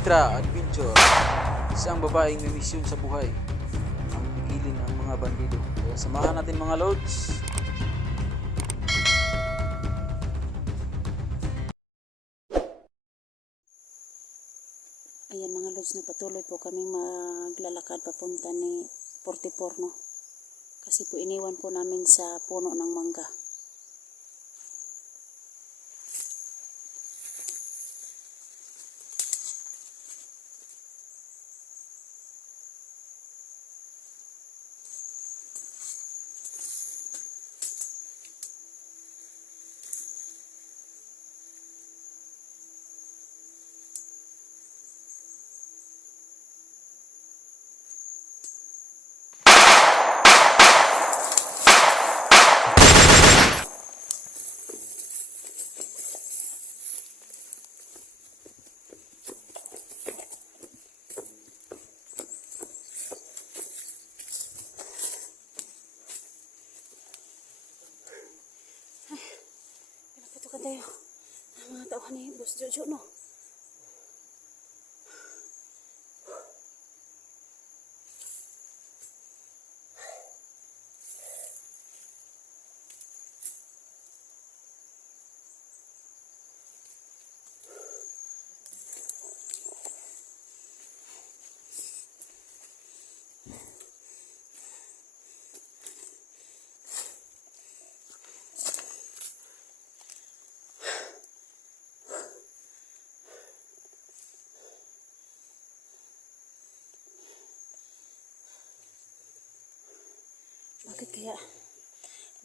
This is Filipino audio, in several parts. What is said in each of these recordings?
extra adventure. Isang babaeng may misyon sa buhay ang pigilin ang mga bandido. Kaya samahan natin mga lods. Ayan mga lods, na patuloy po kaming maglalakad papunta ni 44, no? Kasi po iniwan po namin sa puno ng mangga. Pinapatukan tayo ang mga tauhan ni Boss Jojo, no?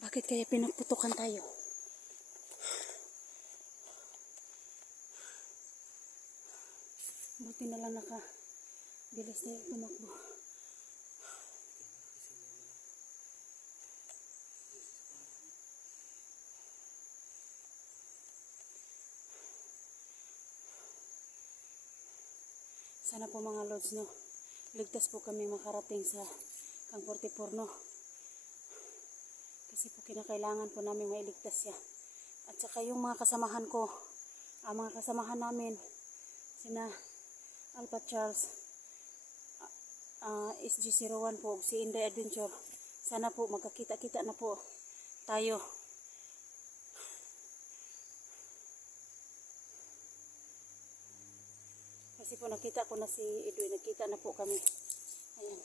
Bakit kaya pinagputukan tayo? Buti na lang bilis na yung tumakbo. Sana po mga lods, no, ligtas po kami makarating sa Kang 44, no? Kasi po kinakailangan po namin mailigtas siya. At saka yung mga kasamahan ko, mga kasamahan namin, sina Alpha Charles, SG01 po, si Inday Adventure. Sana po magkakita-kita na po tayo. Kasi po nakita ko na si Edwin, nakita na po kami. Ayan.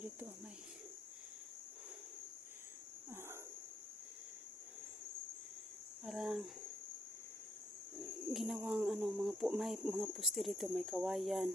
Dito may parang ginawang may mga poste dito, may kawayan.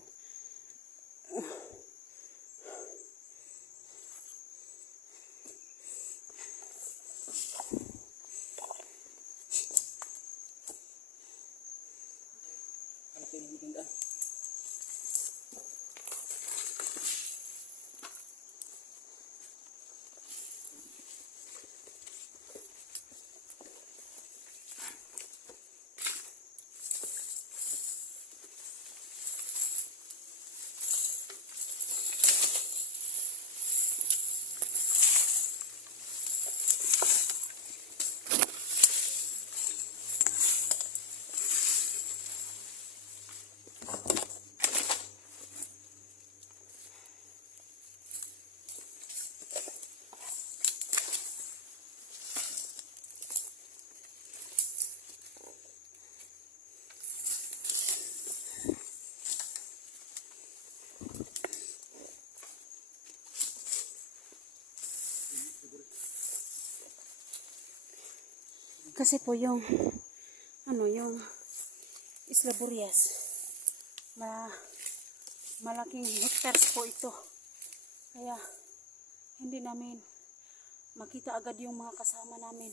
Kasi po yung Isla Burias, malaking hectares po ito. Kaya hindi namin makita agad yung mga kasama namin.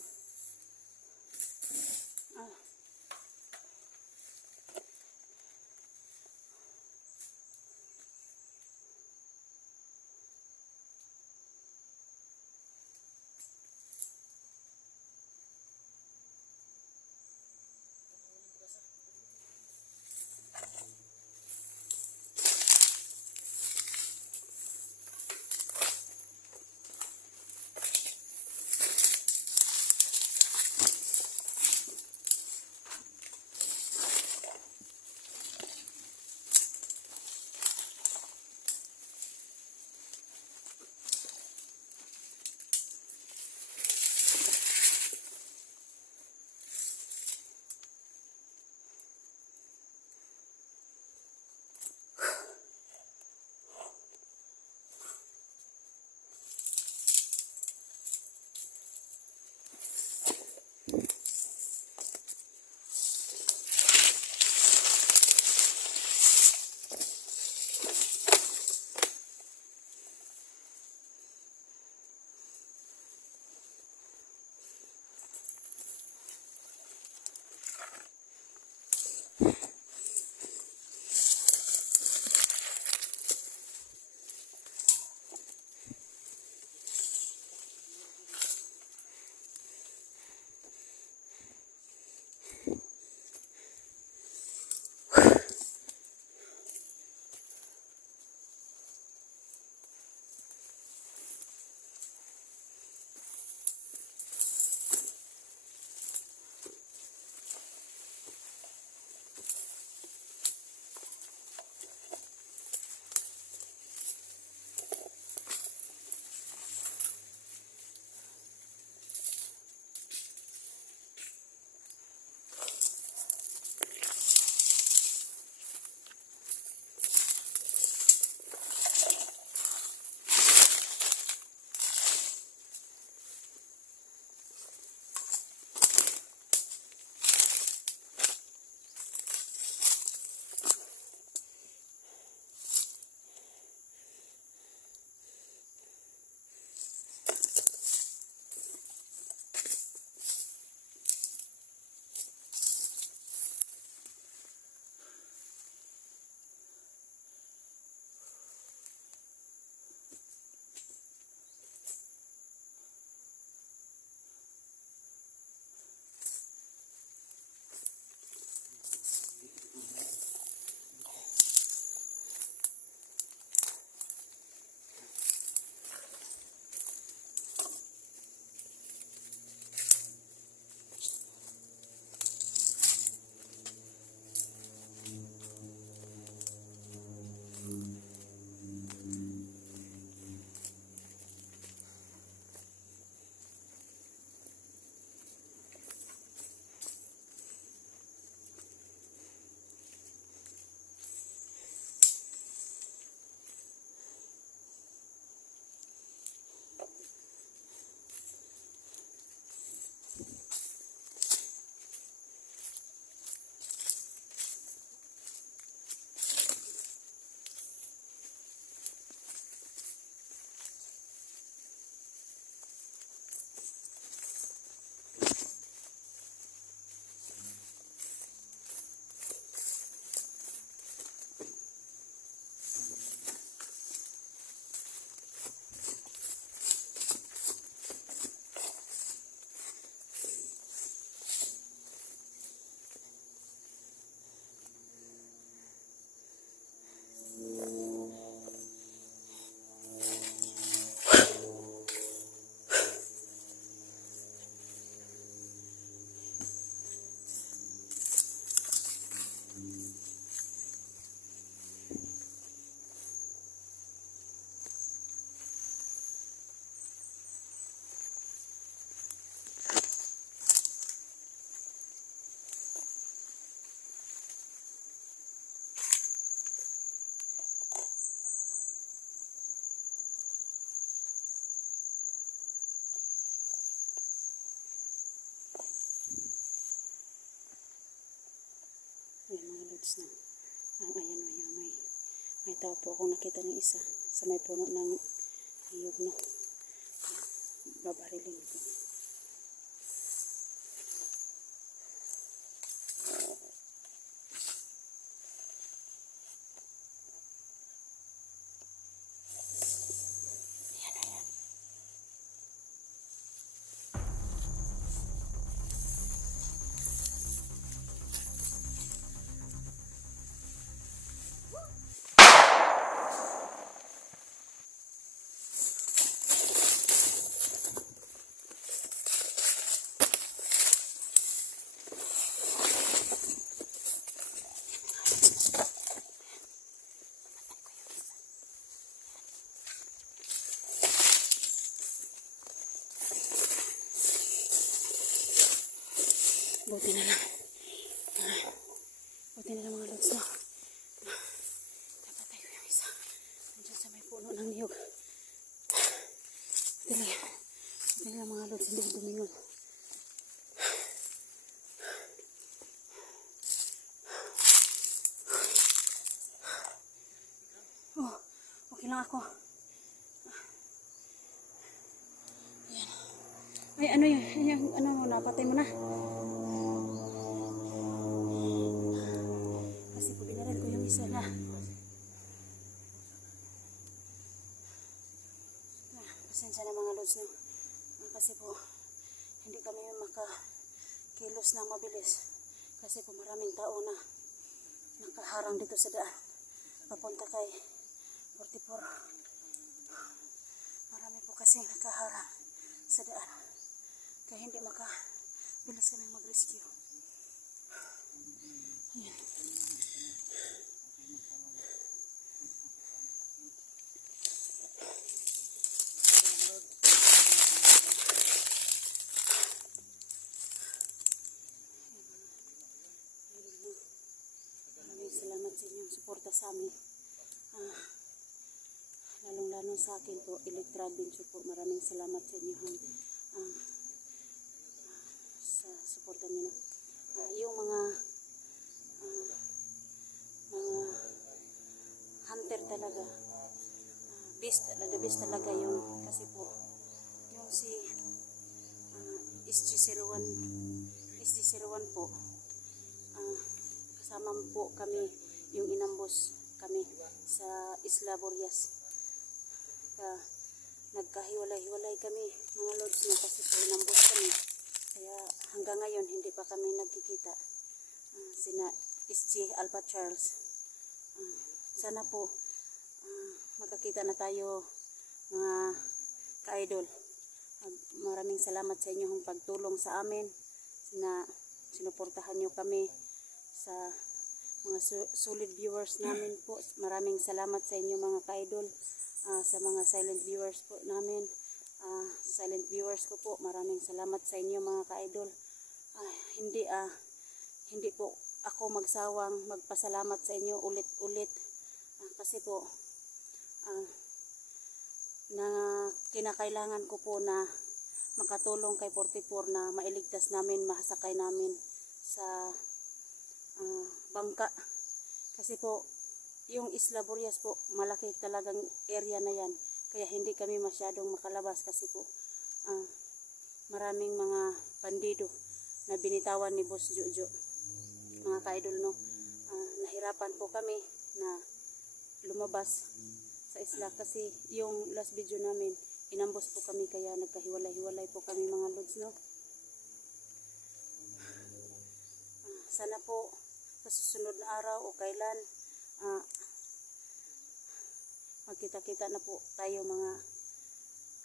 Ayan mga lods na. Ayan o, ayan, may tao po akong nakita ng isa sa may puno ng iyog na. Babarilin ko. Buti na lang. Buti na lang mga lods na. Napatay ko yung isa. Nandiyan sa may puno ng niyog. Buti na lang mga lods. Hindi ko dumingon. Oh, okay lang ako. Ayan. Ay, ano yun? Ano, napatay mo na. makakilos ng mabilis. Kasi po maraming tao na nakaharang dito sa daan. Papunta kay 44. Marami po kasing nakaharang sa daan. Kaya hindi makabilis kami mag-rescue. Ayan. Maraming salamat sa inyong suporta sa amin. Lalong-lalong sa akin po, Electra Adventure po. Maraming salamat sa inyo sa suporta nyo. Yung mga hunter talaga, the best talaga yun. Kasi po, yung si SG01 po, kasama po kami yung inambos kami sa Isla Borias. Nagkahiwalay-hiwalay kami mga lods na kasi po inambos kami. Kaya hanggang ngayon hindi pa kami nagkikita. Sina SG Alpha Charles. Sana po magkakita na tayo mga ka-idol. Maraming salamat sa inyong pagtulong sa amin na sinuportahan nyo kami sa mga solid viewers namin po. Maraming salamat sa inyo mga ka-idol. Sa mga silent viewers po namin, silent viewers ko po, maraming salamat sa inyo mga ka-idol. Hindi po ako magsawang magpasalamat sa inyo ulit-ulit, kasi po na kinakailangan ko po na makatulong kay 44 na mailigtas namin, mahasakay namin sa bangka. Kasi po yung Isla Borias po, malaki talagang area na yan. Kaya hindi kami masyadong makalabas kasi po maraming mga bandido na binitawan ni Boss Jojo. Mga ka-idol, no? Nahirapan po kami na lumabas sa isla kasi yung last video namin, inambos po kami kaya nagkahiwalay-hiwalay po kami mga lods, no? Sana po sa susunod na araw o kailan magkita-kita na po tayo mga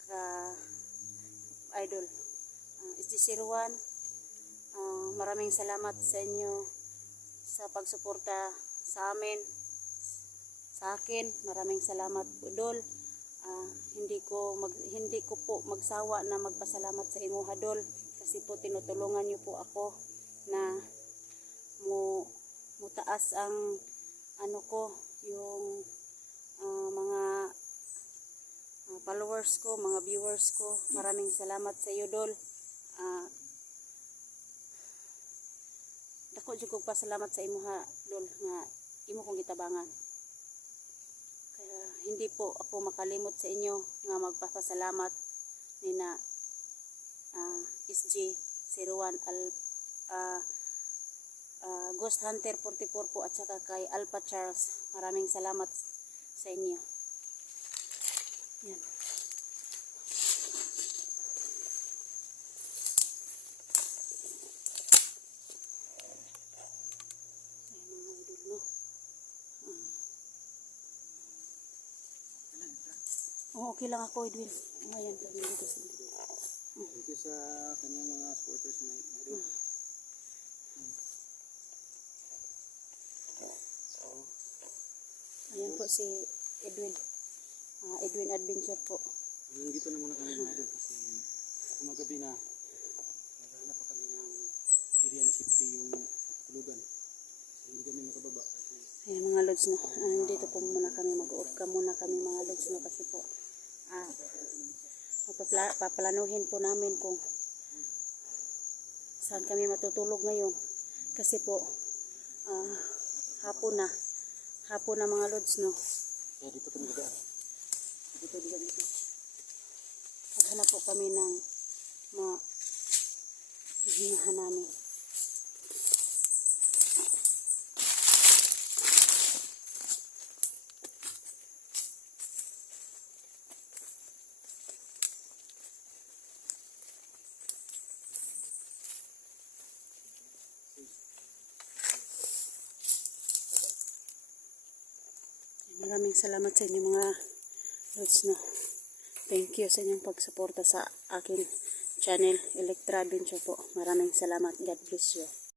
ka-idol. SG01, maraming salamat sa inyo sa pagsuporta sa amin, sa akin. Maraming salamat po, Dol. Hindi ko po magsawa na magpasalamat sa imo, Dol, kasi po tinutulungan niyo po ako na mutaas ang yung mga followers ko, mga viewers ko. Maraming salamat sa iyo, Dol. Dako jud kog pasalamat sa imo, Dol, nga imo kong gitabangan. Kaya hindi po ako makalimot sa inyo nga magpapasalamat nina SG01 Ghost Hunter 44 po at saka kay Alpha Charles. Maraming salamat sa inyo. Yan. Ayan mga idol, no? Okay lang ako, Edwin. Ayan, kami dito sa Thank you sa kanyang mga supporters mga idol. Ayan po si Edwin. Edwin Adventure po. Dito na muna kami mga idol kasi kumagabi na naghahanap pa kami ng area na safety yung matutulugan. Hindi kami makababa kasi Ayan mga lods, no. Dito po muna kami, mag-off ka muna kami mga lods, no, kasi po paplanuhin po namin kung saan kami matutulog ngayon. Kasi po hapon na mga lods, no. kaya dito kami gagaan. Dito. Maghanap po kami ng hihingahan namin. Maraming salamat sa inyo mga lods, no. Thank you sa inyong pagsuporta sa akin channel, Electra Adventure po. Maraming salamat. God bless you.